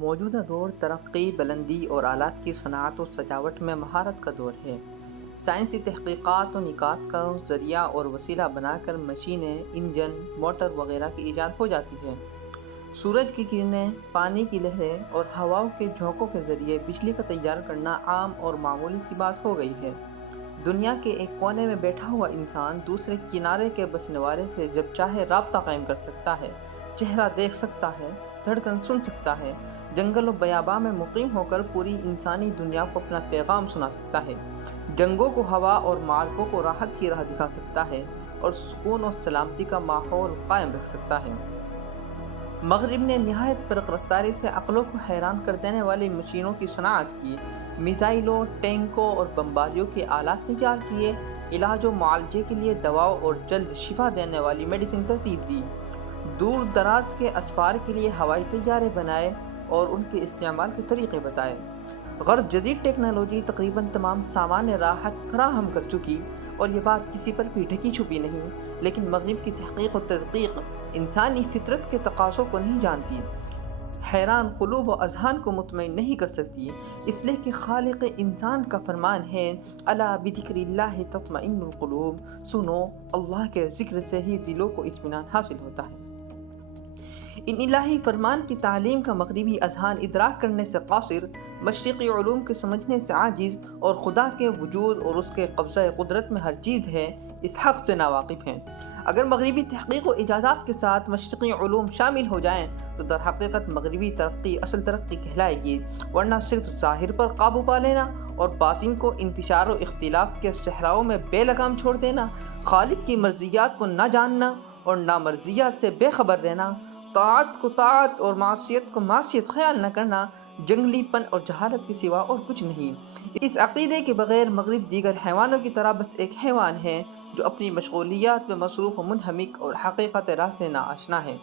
موجودہ دور ترقی، بلندی اور آلات کی صنعت و سجاوٹ میں مہارت کا دور ہے۔ سائنسی تحقیقات و نکات کا ذریعہ اور وسیلہ بنا کر مشینیں، انجن، موٹر وغیرہ کی ایجاد ہو جاتی ہے۔ سورج کی کرنیں، پانی کی لہریں اور ہواؤں کے جھونکوں کے ذریعے بجلی کا تیار کرنا عام اور معمولی سی بات ہو گئی ہے۔ دنیا کے ایک کونے میں بیٹھا ہوا انسان دوسرے کنارے کے بسنے والے سے جب چاہے رابطہ قائم کر سکتا ہے، چہرہ دیکھ سکتا ہے، دھڑکن سن سکتا ہے، جنگل و بیاباں میں مقیم ہو کر پوری انسانی دنیا کو اپنا پیغام سنا سکتا ہے، جنگوں کو ہوا اور معرکوں کو راحت کی راہ دکھا سکتا ہے اور سکون و سلامتی کا ماحول قائم رکھ سکتا ہے۔ مغرب نے نہایت برق رفتاری سے عقلوں کو حیران کر دینے والی مشینوں کی صنعت کی، میزائلوں، ٹینکوں اور بمباریوں کے آلات تیار کیے، علاج و معالجے کے لیے دواؤں اور جلد شفا دینے والی میڈیسن ترتیب دی، دور دراز کے اسفار کے لیے ہوائی طیارے بنائے اور ان کے استعمال کے طریقے بتائے۔ غرض جدید ٹیکنالوجی تقریباً تمام سامان راحت فراہم کر چکی، اور یہ بات کسی پر بھی ڈھکی چھپی نہیں، لیکن مغرب کی تحقیق و تدقیق انسانی فطرت کے تقاضوں کو نہیں جانتی، حیران قلوب و اذہان کو مطمئن نہیں کر سکتی، اس لیے کہ خالق انسان کا فرمان ہے، الا بذکر اللہ تطمئن القلوب، سنو، اللہ کے ذکر سے ہی دلوں کو اطمینان حاصل ہوتا ہے۔ ان الہی فرمان کی تعلیم کا مغربی اذہان ادراک کرنے سے قاصر، مشرقی علوم کے سمجھنے سے عاجز اور خدا کے وجود اور اس کے قبضہ قدرت میں ہر چیز ہے، اس حق سے ناواقف ہیں۔ اگر مغربی تحقیق و ایجادات کے ساتھ مشرقی علوم شامل ہو جائیں تو در حقیقت مغربی ترقی اصل ترقی کہلائے گی، ورنہ صرف ظاہر پر قابو پا لینا اور باطن کو انتشار و اختلاف کے صحراؤں میں بے لگام چھوڑ دینا، خالق کی مرضیات کو نہ جاننا اور نامرضیات سے بے خبر رہنا، طاعت کو طاعت اور معصیت کو معصیت خیال نہ کرنا، جنگلی پن اور جہالت کے سوا اور کچھ نہیں۔ اس عقیدے کے بغیر مغرب دیگر حیوانوں کی طرح بس ایک حیوان ہے جو اپنی مشغولیات میں مصروف و منہمک اور حقیقت راہ سے ناآشنا ہے۔